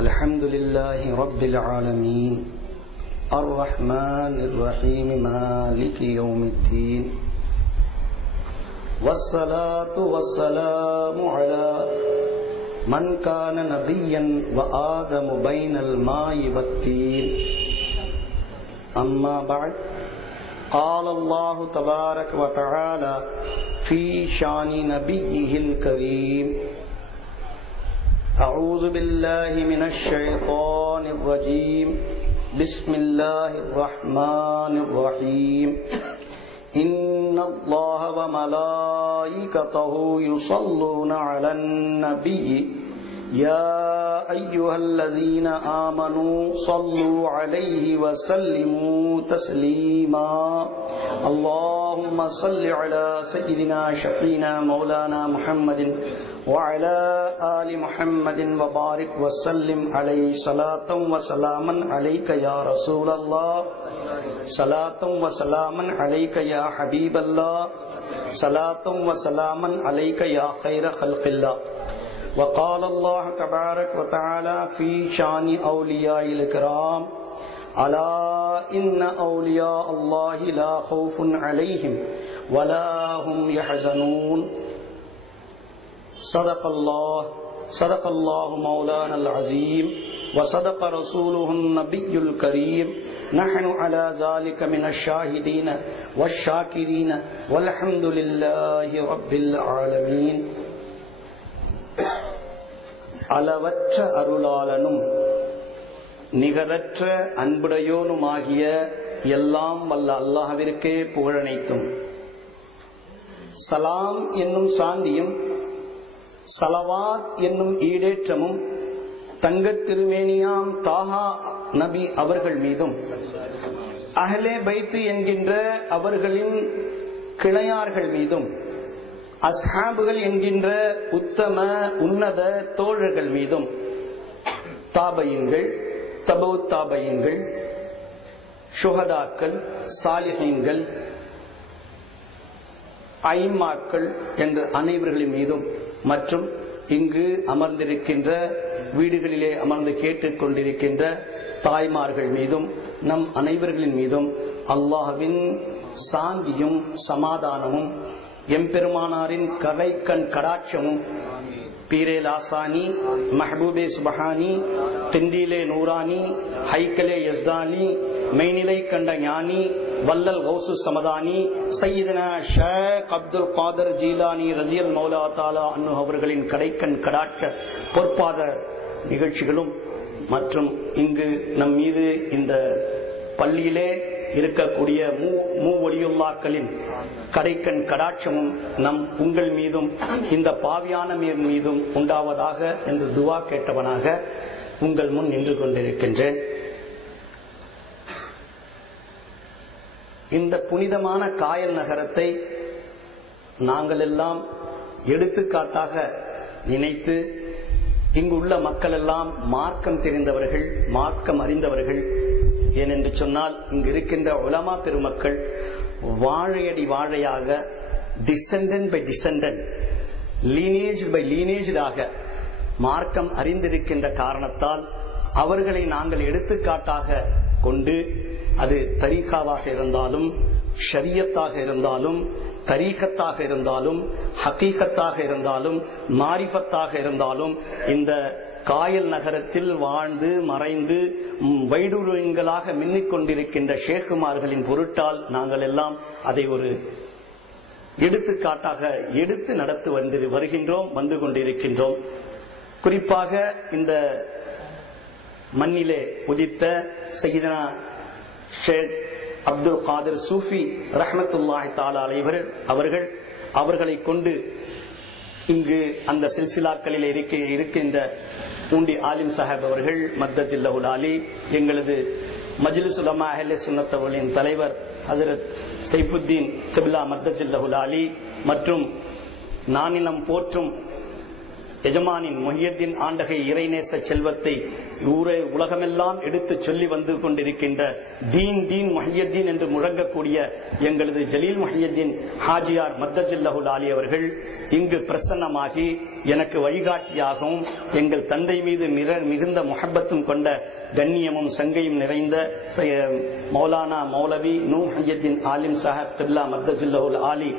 الحمد لله رب العالمين الرحمن الرحيم مالك يوم الدين والصلاة والسلام على من كان نبيا وآدم بين الماء والطين أما بعد قال الله تبارك وتعالى في شان نبيه الكريم أعوذ بالله من الشيطان الرجيم بسم الله الرحمن الرحيم إن الله وملائكته يصلون على النبي يا أيها الذين آمنوا صلوا عليه وسلموا تسليما اللهم صل على سيدنا شفينا مولانا محمد وعلى آل محمد وبارك وسلم عليه صلاة وسلاما عليك يا رسول الله صلاة وسلاما عليك يا حبيب الله صلاة وسلاما عليك يا خير خلق الله وقال الله تبارك وتعالى في شان أولياء الكرام ألا إن أولياء الله لا خوف عليهم ولا هم يحزنون صدق الله مولانا العظيم وصدق رسوله النبي الكريم نحن على ذلك من الشاهدين والشاكرين والحمد لله رب العالمين. அளவற்ற அருளாளனும் நிகரற்ற அன்புடையோனுமாகிய எல்லாம் வல்ல அல்லாஹ்விற்கே புகழனைத்தும், சலாம் என்னும் சாந்தியும் சலவாத் என்னும் ஈடேற்றமும் தங்கத் திருமேனியாம் தாஹா நபி அவர்கள் மீதும் அஹ்லே பைத்து என்கின்ற அவர்களின் கிளையார்கள் மீதும் அஸ்ஹாபுகள் என்கின்ற உத்தம உன்னத தோழர்கள் மீதும் தாபையின்கள் தபௌ தாபையின்கள் ஷுஹதாக்கள் சாலிஹீன்கள் ஐமாக்கள் என்ற அனைவர்களின் மீதும் மற்றும் இங்கு அமர்ந்திருக்கின்ற வீடுகளிலே அமர்ந்து கேட்டுக் கொண்டிருக்கின்ற தாய்மார்கள் மீதும் நம் அனைவர்களின் மீதும் அல்லாஹ்வின் சாந்தியும் சமாதானமும் எம்பெருமானாரின் கரைக்கண் கடாட்சமும் பீரே லாசானி மஹபூபே சுபஹானி திண்டிலே நூரானி ஹைக்கலே யஸ்தானி மெய்நிலை கண்ட ஞானி வல்லல் கௌசு சமதானி சையீதுனா ஷேக் அப்துல் காதர் ஜீலானி ரஜியல் மௌலா தாலா அன்னு அவர்களின் கடைக்கண் கடாட்ச பொற்பாத நிகழ்ச்சிகளும் மற்றும் இங்கு நம் மீது இந்த பள்ளியிலே இருக்கக்கூடிய மூவலியுல்லாக்களின் கடைக்கண் கடாட்சமும் நம் உங்கள் மீதும் இந்த பாவியான மீதும் உண்டாவதாக என்று துவா கேட்டவனாக உங்கள் முன் நின்று கொண்டிருக்கின்றேன். இந்த புனிதமான காயல் நகரத்தை நாங்கள் எல்லாம் எடுத்துக்காட்டாக நினைத்து இங்குள்ள மக்கள் எல்லாம் மார்க்கம் தெரிந்தவர்கள், மார்க்கம் அறிந்தவர்கள். ஏனென்று சொன்னால் இங்கு இருக்கின்ற உலமா பெருமக்கள் வாழையடி வாழையாக, descendant by descendant, lineage by லீனேஜாக மார்க்கம் அறிந்திருக்கின்ற காரணத்தால் அவர்களை நாங்கள் எடுத்துக்காட்டாக கொண்டு, அது தரீகாவாக இருந்தாலும், ஷரியத்தாக இருந்தாலும், தரீகத்தாக இருந்தாலும், ஹகீகத்தாக இருந்தாலும், மாரிஃபத்தாக இருந்தாலும், இந்த காயல் நகரத்தில் வாழ்ந்து மறைந்து வைடூரியங்களாக மின்னிக் கொண்டிருக்கின்ற ஷேகுமார்களின் பொருட்டால் நாங்கள் எல்லாம் அதை ஒரு எடுத்துக்காட்டாக எடுத்து நடத்து வந்து கொண்டிருக்கின்றோம். குறிப்பாக இந்த மண்ணிலே உதித்த சையீதுனா ஷேக் அப்துல் காதர் சூஃபி ரஹ்மத்துல்லாஹி தஆலா அலைஹி அவர்களை கொண்டு இங்கு அந்த சில்சிலாக்களில் இருக்கின்ற பூண்டி ஆலிம் சாஹிப் அவர்கள், மத்தஜில்லஹுல் ஆலி, எங்களது மஜ்லிஸ் உலமா அஹ்லே சுன்னத் அவர்களின் தலைவர் ஹஜ்ரத் சைஃபுத்தீன் கிப்லா மத்தஜில்லஹுல் ஆலி மற்றும் நானிலம் போற்றும் எஜமானின் முஹியத்தீன் ஆண்டகை இறைநேச செல்வத்தை ஊரே உலகமெல்லாம் எடுத்து சொல்லி வந்து கொண்டிருக்கின்ற தீன் தீன் முஹியத்தீன் என்று முழங்கக்கூடிய எங்களது ஜலீல் முஹியத்தீன் ஹாஜியார் மத்தஜில்லஹுல் ஆலி அவர்கள் இங்கு பிரசன்னமாகி எனக்கு வழிகாட்டியாகவும் எங்கள் தந்தை மீது மிகுந்த முஹப்பத்தும் கொண்ட கண்ணியமும் சங்கையும் நிறைந்த மௌலானா மௌலவி நூ முஹியத்தீன் ஆலிம் சாஹிப் கிப்லா மத்தஜில்லஹுல் ஆலி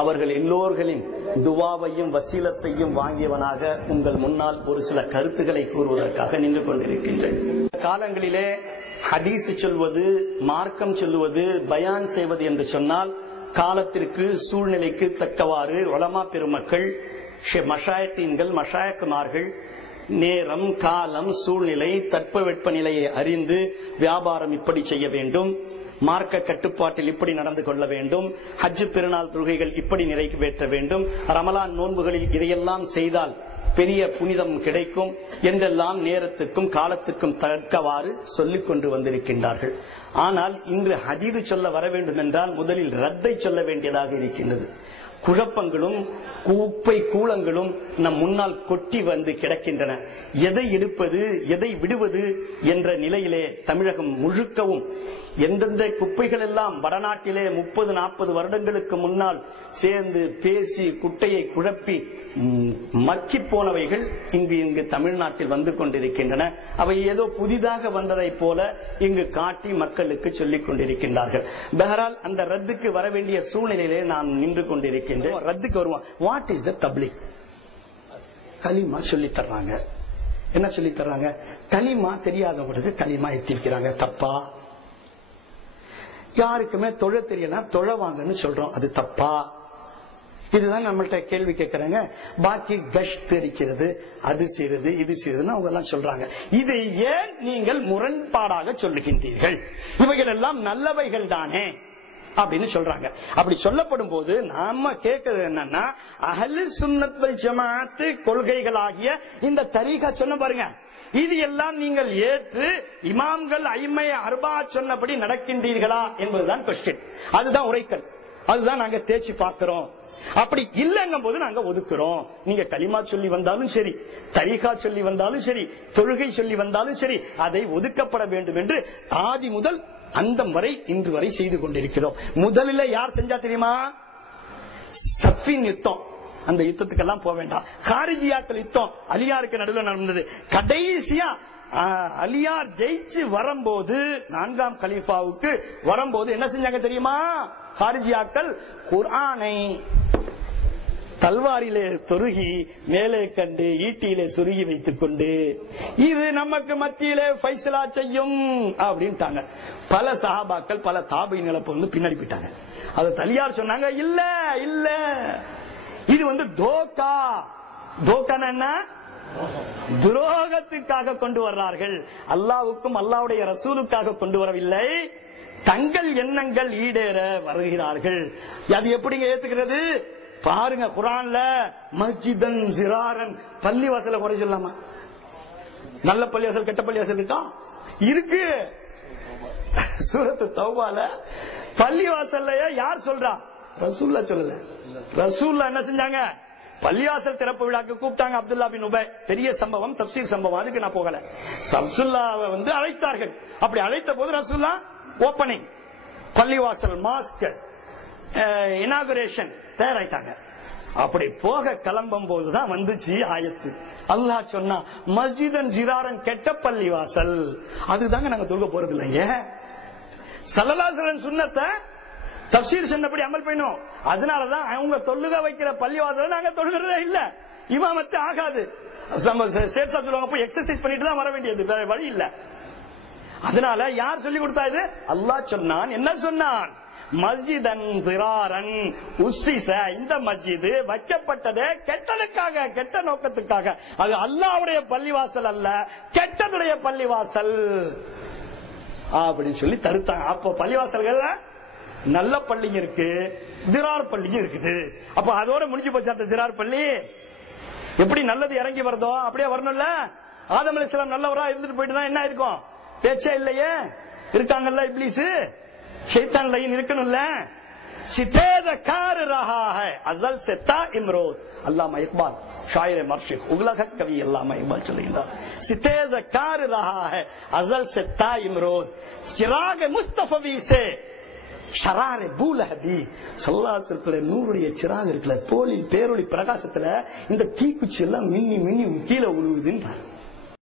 அவர்கள் எல்லோர்களின் துவாவையும் வசீலத்தையும் வாங்கியவனாக உங்கள் முன்னால் ஒரு சில கருத்துக்களை கூறுவதற்காக நின்று கொண்டிருக்கின்றேன். காலங்களிலே ஹதீஸ் சொல்வது, மார்க்கம் சொல்வது, பயான் செய்வது என்று சொன்னால் காலத்திற்கு சூழ்நிலைக்கு தக்கவாறு உலமா பெருமக்கள், மஷாயத்தீன்கள், மஷாயக்குமார்கள் நேரம், காலம், சூழ்நிலை, தட்பவெட்ப நிலையை அறிந்து வியாபாரம் இப்படி செய்ய வேண்டும், மார்க்க கட்டுப்பாட்டில் இப்படி நடந்து கொள்ள வேண்டும், ஹஜ் பெருநாள் தொழுகைகள் இப்படி நிறைவேற்ற வேண்டும், ரமலான் நோன்புகளில் இதையெல்லாம் செய்தால் பெரிய புனிதம் கிடைக்கும் என்றெல்லாம் நேரத்துக்கும் காலத்துக்கும் தக்கவாறு சொல்லிக் கொண்டு வந்திருக்கின்றார்கள். ஆனால் இன்று ஹதீது சொல்ல வர வேண்டும் என்றால் முதலில் ரத்தை சொல்ல வேண்டியதாக இருக்கின்றது. குழப்பங்களும் குப்பை கூலங்களும் நம் முன்னால் கொட்டி வந்து கிடக்கின்றன. எதை எடுப்பது, எதை விடுவது என்ற நிலையிலே தமிழகம் முழுக்கவும் எந்தெந்த குப்பைகள் எல்லாம் வடநாட்டிலே 30-40 வருடங்களுக்கு முன்னால் சேர்ந்து பேசி குட்டையை குழப்பி மக்கி போனவைகள் இங்கு தமிழ்நாட்டில் வந்து கொண்டிருக்கின்றன. அவை ஏதோ புதிதாக வந்ததை போல இங்கு காட்டி மக்களுக்கு சொல்லிக் கொண்டிருக்கின்றார்கள். பெஹரால் அந்த ரத்துக்கு வர வேண்டிய சூழ்நிலையிலே நான் நின்று கொண்டிருக்கின்றேன். ரத்துக்கு வருவோம். வாட் இஸ் த தப்லீக்? கலிமா சொல்லி தர்றாங்க. என்ன சொல்லி தர்றாங்க? கலிமா தெரியாதவங்களுக்கு கலிமா எத்தி வைக்கிறாங்க. தப்பா? யாருக்குமே தொழ தெரியல தொழ வாங்கன்னு சொல்றோம், அது தப்பா? இதுதான் நம்மள்ட்ட கேள்வி கேட்கறாங்க. பாக்கி கஷ்ட் தெரிக்கிறது, அது செய்யறது, இது செய்யறதுன்னு அவங்க எல்லாம் சொல்றாங்க. இதை ஏன் நீங்கள் முரண்பாடாக சொல்லுகின்றீர்கள்? இவைகள் எல்லாம் நல்லவைகள் தானே அப்படின்னு சொல்றாங்க. அப்படி சொல்லப்படும் போது நாம கேட்கறது என்னன்னா, அஹ்லு சுன்னத் வல் ஜமாஅத் கொள்கைகளாகிய இந்த தரீகா சொன்ன பாருங்க, இது எல்லாம் நீங்கள் ஏற்று இமாம்கள் ஐமை அர்பா சொன்னபடி நடக்கின்றீர்களா என்பதுதான் கொஸ்டின். அதுதான் உரைக்கல். அதுதான் நாங்க தேய்ச்சி பார்க்கிறோம். அப்படி இல்லங்கும் போது நாங்க ஒதுக்குறோம். நீங்க கலிமா சொல்லி வந்தாலும் சரி, தரீகா சொல்லி வந்தாலும் சரி, தொழுகை சொல்லி வந்தாலும் சரி, அதை ஒதுக்கப்பட வேண்டும் என்று ஆதி முதல் அந்த வரை இன்று வரை செய்து கொண்டிருக்கிறோம். முதலில் யார் செஞ்சா தெரியுமா? சஃபின் யுத்தம். அந்த யுத்தத்துக்கெல்லாம் போக வேண்டாம். காரிஜியாக்கள் யுத்தம் அலியாருக்கு நடுவில் நடந்தது. கடைசியா அலியார் ஜெயிச்சு வரும்போது, 4ஆம் கலீஃபாவுக்கு வரும்போது என்ன செஞ்சாங்க தெரியுமா? காரிஜியாக்கள் குர்ஆனை தல்வாரிலே தொருகி மேலே கண்டு ஈட்டியிலே சொருகி வைத்துக் கொண்டு இது நமக்கு மத்தியிலே ஃபைசலா செய்யும் அப்படின்ட்டாங்க. பல சஹாபாக்கள் பல தாபீன்களை வந்து பின்னாடி போயிட்டாங்க. அது தலியார் சொன்னாங்க, இல்ல இல்ல, இது தோக்கா. தோக்கான என்ன? துரோகத்துக்காக கொண்டு வர்றார்கள். அல்லாவுக்கும் அல்லாவுடைய ரசூலுக்காக கொண்டு வரவில்லை, தங்கள் எண்ணங்கள் ஈடேற வருகிறார்கள். அது எப்படிங்க ஏத்துக்கிறது? பாருங்க, குர்ஆன்ல மஸ்ஜிதன் ஜிராரன், பள்ளிவாசல குறை சொல்லாமா? நல்ல பள்ளிவாசல் கெட்ட பள்ளிவாசல் இருக்கா? இருக்கு. சூரத்து தௌபால பள்ளிவாசல்ல யார் சொல்றா? ரசூல்லா சொல்லல. ரசூல்லா என்ன செஞ்சாங்க? பள்ளிவாசல் திறப்பு விழாக்கு கூப்பிட்டாங்க. அப்துல்லா பின் உபை, பெரிய சம்பவம், தப்சீர் சம்பவம், அதுக்கு நான் போகல. ரசூல்லாவை அழைத்தார்கள். அப்படி அழைத்த போது ரசூல்லா ஓபனிங், பள்ளிவாசல் மாஸ்க் இனாகுரேஷன் தயாராயிட்டாங்க. அப்படி போக கிளம்பும் போதுதான் வந்துச்சு ஆயத்து. அல்லாஹ் சொன்னா, மஸ்ஜிதன் ஜிராரன் கெட்ட பள்ளிவாசல். அதுதாங்க நாங்க தொழுக போறது இல்லைங்க. ஸல்லல்லாஹு அலைஹி வஸல்லம் சுன்னத்தை தஃப்சீர் சொன்னபடி அமல் பண்ணணும். அதனாலதான் அவங்க தொழுக வைக்கிற பள்ளிவாசல நாங்க தொழுகிறதே இல்ல. இமாமத்து ஆகாது. சேட்சா சொல்லுவாங்க, போய் எக்ஸசைஸ் பண்ணிட்டு தான் வர வேண்டியது, வேற வழி இல்ல. அதனால யார் சொல்லி கொடுத்தா இது? அல்லாஹ் சொன்னான். என்ன சொன்னான்? மஸ்ஜிதன் திராரன் உஸ்ஸிஸ, இந்த மஸ்ஜிது வைக்கப்பட்டதே கெட்டதுக்காக, கெட்ட நோக்கத்துக்காக. அது அல்லாஹ்வுடைய பள்ளிவாசல் அல்ல, கெட்டதுடைய பள்ளிவாசல் அப்படின்னு சொல்லி தடுத்தாங்க. அப்போ பள்ளிவாசல்கள் நல்ல பள்ளியும் இருக்கு, திரார் பள்ளியும் இருக்குது. அப்ப அதோட முடிஞ்சு போச்சு அந்த திரார் பள்ளி. எப்படி நல்லது இறங்கி வருதோ அப்படியே வரணும்ல. ஆதம் அலைஹிஸ்ஸலாம் நல்லவரா இருந்துட்டு போயிட்டு தான் என்ன இருக்கும்? பேச்சே இல்லையே. இருக்காங்கல்ல இப்லீஸ், ஷைத்தான் லைன் இருக்கணும்ல. சித்தேத கார் ரஹா ஹை அஸல் செத்தா இம்ரோஸ். அல்லாமா இக்பால் शायर मर्शिक उगलग कवि अल्लामा इकबाल चलेंदा सितेज कार रहा है अजल से ता इमरोज चिराग मुस्तफवी से ஷராரே பூலஹபி ஸல்லல்லாஹு அலைஹி வஸல்லம் நூறுடைய சிராக இருக்குல போலி பேரொளி பிரகாசத்துல இந்த தீக்குச்சி எல்லாம் மின்னி மின்னி கீழே விழுவுதுன்றாங்க.